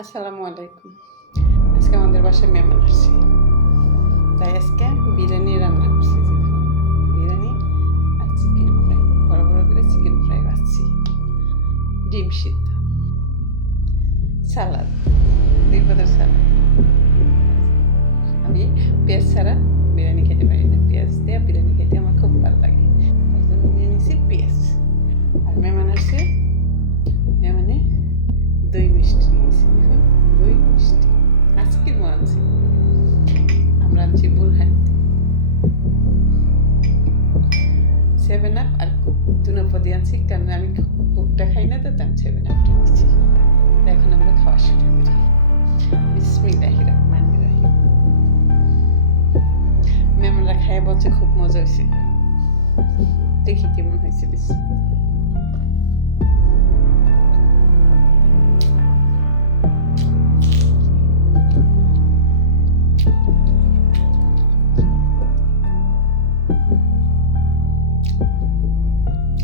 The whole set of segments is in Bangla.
আসসালামু আলাইকুম। আজকে আমাদের বাসায় মেহমান আসছে, তাই আজকে বিরিয়ানি রান্না করছি। বিরিয়ানি আর চিকেন ফ্রাই, বড় বড় করে চিকেন ফ্রাই রাখছি, ডিম সিদ্ধ, সালাদ, দুই পদের সালাদ। আমি পেঁয়াজ ছাড়া বিরিয়ানি খেতে পারি না, পেঁয়াজ দিয়ে বিরিয়ানি খেতে আমার খুব ভালো লাগে। তাই জন্য নিয়ে নিয়েছি পেঁয়াজ। আর মেহমান আসছে, মেহমানে দই মিষ্টি নিয়েছি। দেখুন, দই মিষ্টি আইসক্রিমও আছে। আমরা আনছি বুরহানিতে, 7 আপ আর কুক দুটো পদে আনছি, কারণ আমি কুকটা খাই না, তো তাই 7 আপটা নিচ্ছি। এখন আমরা খাওয়া শুরু করি। বিসমিল্লাহির রহমানির রহিম। মেহমানরা খায় বলছে খুব মজা হয়েছে, দেখি কেমন হয়েছে।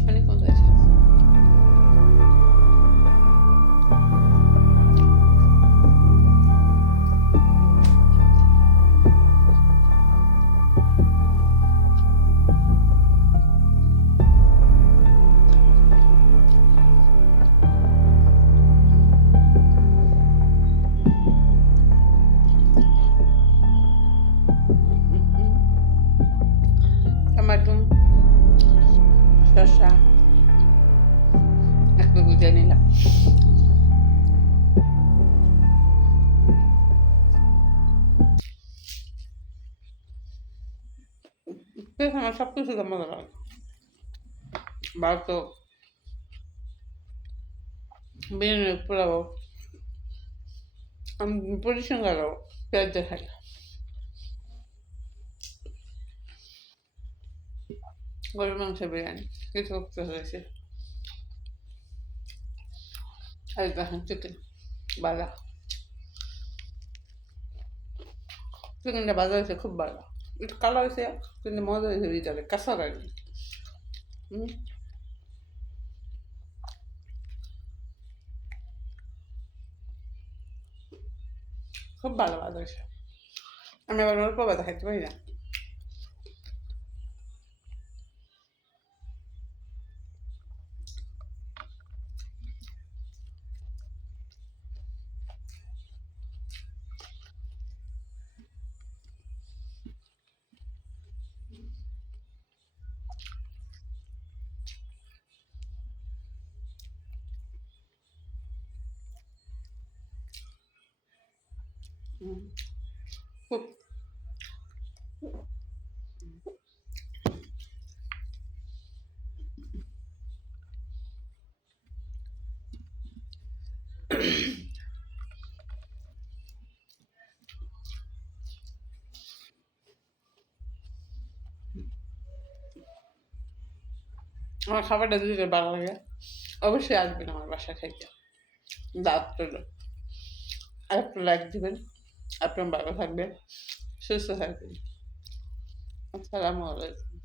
অনেক মজা হয়েছে। টমেটো, শসা একটু গুজে নিলাম। আমার সব কিছু মজা লাগে। ভালো বিরিয়ানি, পোলাও, আমি পরিশ্রম গেল পেঁয়াজ দিয়ে খাই। গরুর মাংস বিরিয়ানি কিছু করতে হয়েছে। আর দেখেন চিকেন বাজা, চিকেনটা বাজা হয়েছে খুব ভালো। একটু কালো হয়েছে কিন্তু মজা হয়েছে, ভিতরে কাঁচা লাগে। খুব ভালো বাজা হয়েছে। আমি আবার অল্প বাজা খাইতে পারি না। খুব আমার খাবারটা যদি ভালো লাগে অবশ্যই আসবেন আমার বাসা খাইতে। দাঁত রইল, আর একটু লাইক দিবেন। আপনার ভালো থাকবেন, সুস্থ থাকবেন। আসসালামু আলাইকুম।